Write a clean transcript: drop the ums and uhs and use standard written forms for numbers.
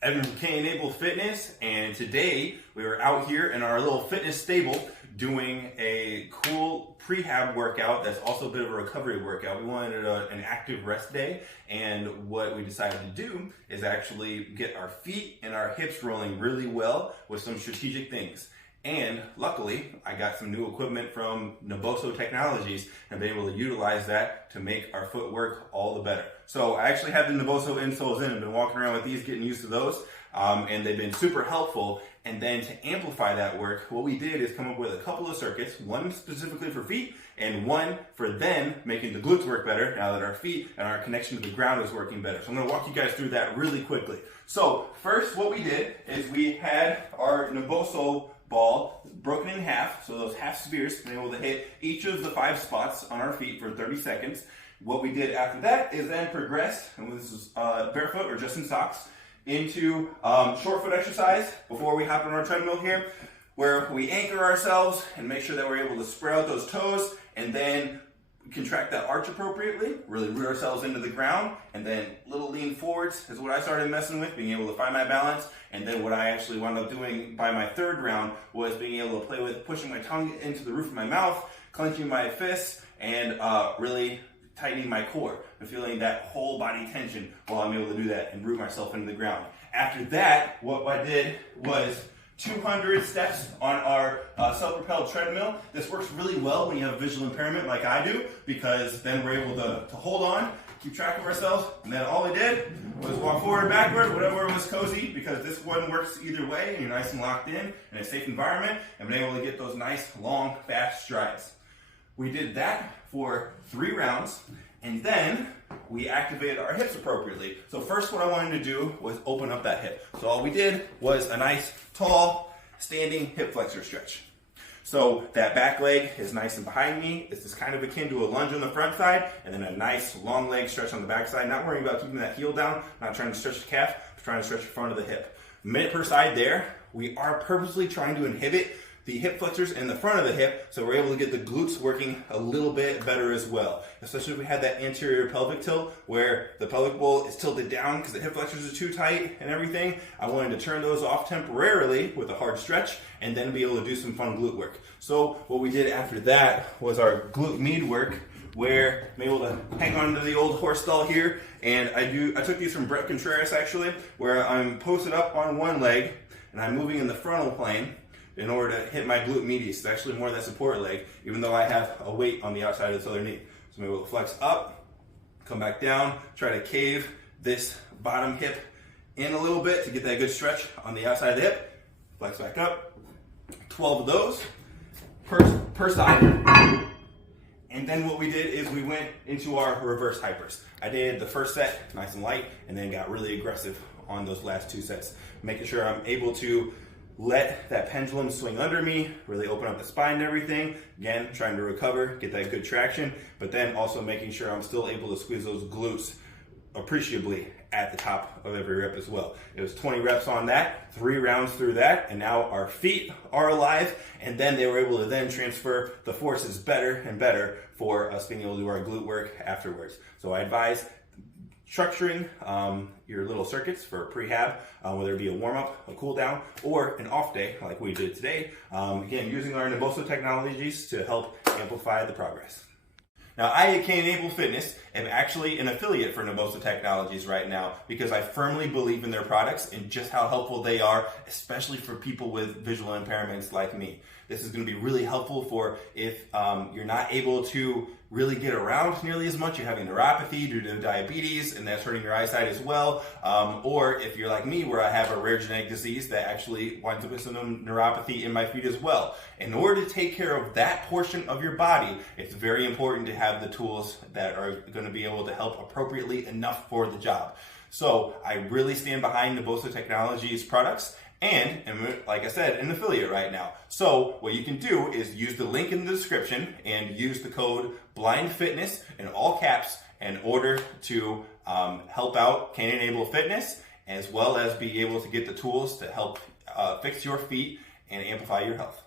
Evan from K-Enabled Fitness, and today we are out here in our little fitness stable doing a cool prehab workout that's also a bit of a recovery workout. We wanted an active rest day, and what we decided to do is actually get our feet and our hips rolling really well with some strategic things. And luckily, I got some new equipment from Naboso Technologies and I've been able to utilize that to make our footwork all the better. So I actually have the Naboso insoles in and been walking around with these, getting used to those, and they've been super helpful. And then to amplify that work, what we did is come up with a couple of circuits, one specifically for feet and one for then making the glutes work better now that our feet and our connection to the ground is working better. So I'm gonna walk you guys through that really quickly. So first what we did is we had our Naboso ball broken in half, so those half spheres, been able to hit each of the 5 spots on our feet for 30 seconds. What we did after that is then progressed, and this is barefoot or just in socks, into short foot exercise before we hop on our treadmill here, where we anchor ourselves and make sure that we're able to spread out those toes and then contract that arch appropriately, really root ourselves into the ground, and then little lean forwards is what I started messing with, being able to find my balance. And then what I actually wound up doing by my third round was being able to play with pushing my tongue into the roof of my mouth, clenching my fists, and really tightening my core and feeling that whole body tension while I'm able to do that and root myself into the ground. After that, what I did was 200 steps on our self-propelled treadmill. This works really well when you have a visual impairment like I do, because then we're able to hold on, keep track of ourselves, and then all I did was walk forward and backward, whatever was cozy, because this one works either way, and you're nice and locked in a safe environment, and been able to get those nice, long, fast strides. We did that for 3 rounds, and then we activated our hips appropriately. So first what I wanted to do was open up that hip. So all we did was a nice, tall, standing hip flexor stretch. So that back leg is nice and behind me. This is kind of akin to a lunge on the front side, and then a nice long leg stretch on the back side. Not worrying about keeping that heel down, not trying to stretch the calf, but trying to stretch the front of the hip. Minute per side there. We are purposely trying to inhibit the hip flexors in the front of the hip, so we're able to get the glutes working a little bit better as well. Especially if we had that anterior pelvic tilt where the pelvic bowl is tilted down because the hip flexors are too tight and everything. I wanted to turn those off temporarily with a hard stretch and then be able to do some fun glute work. So what we did after that was our glute med work, where I'm able to hang on to the old horse stall here, and I took these from Brett Contreras actually, where I'm posted up on one leg and I'm moving in the frontal plane in order to hit my glute medius. It's actually more that support leg, even though I have a weight on the outside of this other knee. So I'm able to flex up, come back down, try to cave this bottom hip in a little bit to get that good stretch on the outside of the hip. Flex back up. 12 of those per side. And then what we did is we went into our reverse hypers. I did the first set nice and light, and then got really aggressive on those last 2 sets, making sure I'm able to let that pendulum swing under me, really open up the spine and everything. Again, trying to recover, get that good traction, but then also making sure I'm still able to squeeze those glutes appreciably at the top of every rep as well. It was 20 reps on that, 3 rounds through that, and now our feet are alive, and then they were able to then transfer the forces better and better for us being able to do our glute work afterwards. So I advise structuring your little circuits for prehab, whether it be a warm-up, a cool-down, or an off day like we did today. Again, using our Naboso technologies to help amplify the progress. Now, I at K-Enabled Fitness am actually an affiliate for Naboso Technologies right now because I firmly believe in their products and just how helpful they are, especially for people with visual impairments like me. This is going to be really helpful for if you're not able to really get around nearly as much, you're having neuropathy due to diabetes and that's hurting your eyesight as well, or if you're like me where I have a rare genetic disease that actually winds up with some neuropathy in my feet as well. In order to take care of that portion of your body, it's very important to have the tools that are going to be able to help appropriately enough for the job. So I really stand behind Naboso Technologies products, and like I said, an affiliate right now. So what you can do is use the link in the description and use the code BLINDFITNESS in all caps in order to help out K-Enabled Fitness, as well as be able to get the tools to help fix your feet and amplify your health.